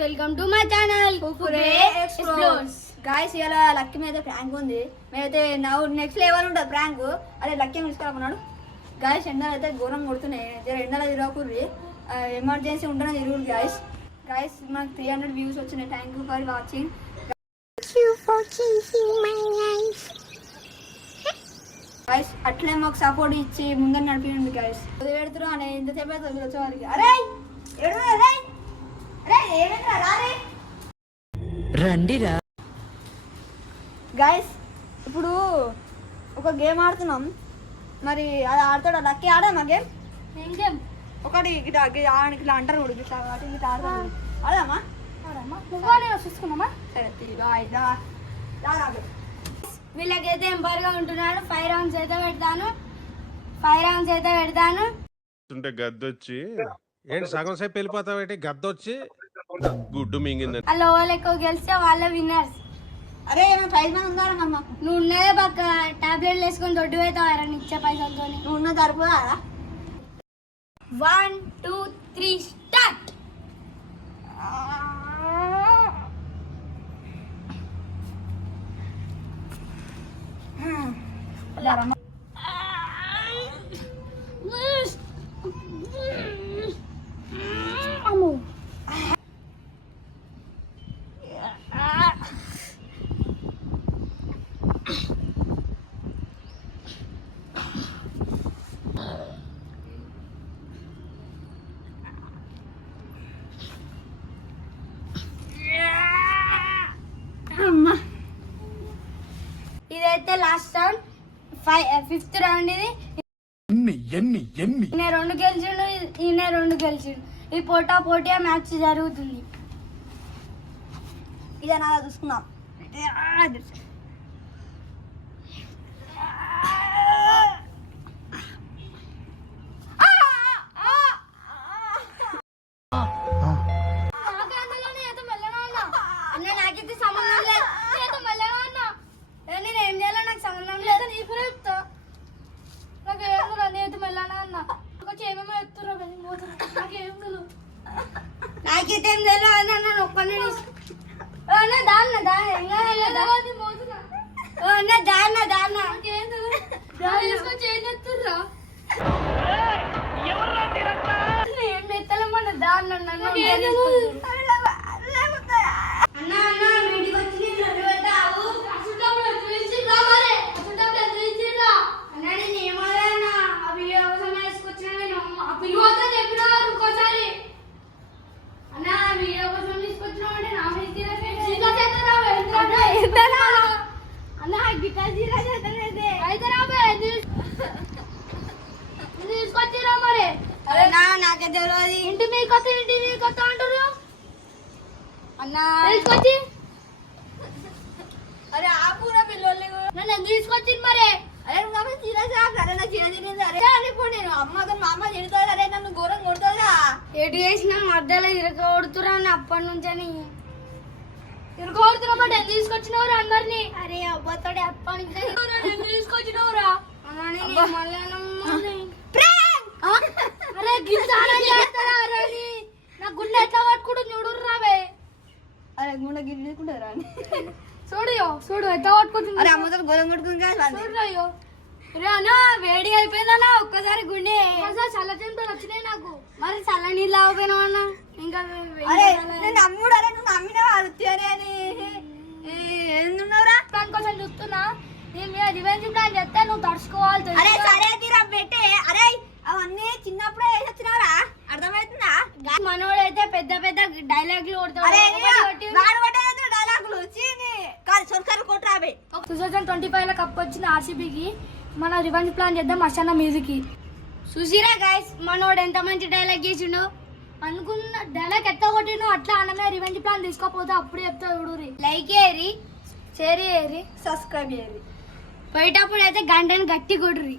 Welcome to my channel Kukure explores. Guys ఇలా Lucky మీద prank ఉంది. మేమైతే నెక్స్ట్ లెవెల్ ఉంటుంది ప్రాంక్. అదే లక్కీ తీసుకురాకున్నాడు. గాయ్స్ ఎండలు అయితే ఘోరం కొడుతున్నాయి. ఎండలు తిరగకూర్రి, ఎమర్జెన్సీ ఉంటేనే తిరుగురు గాయ్స్. గాయ్స్ మనకు 300 వ్యూస్ వచ్చినాయి. Thank you for watching. Guys అట్లే మాకు సపోర్ట్ ఇచ్చి ముందర నడిపించండి గాయ్స్. పెడుతున్నా అని ఎంతసేపు అయితే వచ్చేవారికి. అరే రండిరా గాయస్, ఇప్పుడు ఒక గేమ్ ఆడుతున్నాం. మరి అది ఆడతాడు లక్కీ. ఆడమా గేమ్? ఏం గేమ్? ఒకటి ఇట్లా ఇట్లా అంటారు కూడా ఇట్లా ఇట్లా ఆడదాం. ఆడదామా? చూసుకున్నామా? సరే వీళ్ళకైతే ఎంపర్గా ఉంటున్నాడు. 5 రౌండ్స్ అయితే పెడతాను. గద్దొచ్చి ఏంటి సగం సేపు వెళ్ళిపోతావేంటి? గద్దొచ్చి గుడ్డు మింగిందని. అలా వాళ్ళు ఎక్కువ గెలిస్తే వాళ్ళే విన్నర్స్. అరే ప్రైజ్ మనీ ఉందా అమ్మ? నువ్వు ఉన్నదే పక్క టాబ్లెట్లు వేసుకొని దొడ్డు అవుతావారా ఇచ్చే పైసలతో. నువ్వు ఉన్న తరపుదా? 1 2 3 స్టార్ట్. ఇదైతే లాస్ట్ రౌండ్, 5th రౌండ్. ఇది ఈయన 2 గెలిచిండు, ఈయన 2 గెలిచిండు. ఈ పోటా మ్యాచ్ జరుగుతుంది. ఇదే నా చూసుకున్నాం. నాకైతే సంబంధం లేదు. నేను ఏం చేయాలో నాకు సంబంధం లేదు. నీ కూడా చెప్తా. నాకు ఏం నేత మెల్లనా అన్న ఏమేమో చెప్తున్నా. నాకేం తెలియదు. నాకైతే ఏం తెలియదు అన్న. ఒక్కనే తీసుకొచ్చిరా మరి. నాకే తెలియదు. ఇంటి మీ కొత్త అంటారు అన్నా. తీసుకొచ్చి అరే ఆ పూర పిల్లలు నన్ను ఎందుకు తీసుకొచ్చింది మరి? అరే నువ్వు చిన్న తినింది. అరే అనుకోండి నేను అమ్మతో మా అమ్మ తిడుతుంది. అరే నన్ను ఘోరం కొడుతుందా? ఎటు చేసినా మధ్యలో ఇరగొడుతురా అని అప్పటి నుంచని. ఇరగొడుతురా బట్ ఎందుకు తీసుకొచ్చినవరా అందరినీ? అరే అబ్బతోడే అప్పటి నుంచి ఎందుకు తీసుకొచ్చినవరా? అరే గిల్తారా చేస్తారా? అరే నా గుండె ఎట్లా పట్టుకుంటూ చూడు రావే. అరే గుండె గిరి తీసుకుంటారా? చూడు ఎట్లా పట్టుకుంటుంది. అరే అమ్మతో గోధుమ కొట్టుకుంది కదా. చూడయ్యో రే అన్నా, వేడి అయిపోయిందన్నా. ఒక్కసారి గుండె చల్ల చెంతలు వచ్చినాయి నాకు. మరి చల్ల నీళ్ళు ఆగిపోయినావు అన్న. ఇంకా అరే నేను అమ్ముడు. అరే నువ్వు అమ్మినా అరే అని ఎందున్నావురా? కోసం చూస్తున్నా. నేను మీద రివెంజ్ ప్లాన్ చెప్తే నువ్వు తడుచుకోవాలి. అరే సరే తీరా పెట్టే. అరే అవన్నీ చిన్నప్పుడే వేసి వచ్చినావురా, అర్థమవుతుందా? మనోడైతే పెద్ద పెద్ద డైలాగులు కొడతాడు. డైలాగులు కాదు సొరకారు కొట్టరాబే. 2025 లో కప్ వచ్చింది ఆర్సీబీకి. మన రివెంజ్ ప్లాన్ చేద్దాం అర్చన మీదకి. చూసిరా గైస్ మనోడు ఎంత మంచి డైలాగ్ చేసిండు. అనుకున్న డైలాగ్ ఎట్లా కొట్టిండు అట్లా అన్నమే రివెంజ్ ప్లాన్ తీసుకోపోతే అప్పుడు చెప్తా చూడురి. లైక్ ఏరి, షేర్ ఏరి, సబ్స్క్రైబ్ చేయరు. పోయేటప్పుడు అయితే గంటని గట్టి కొడురి.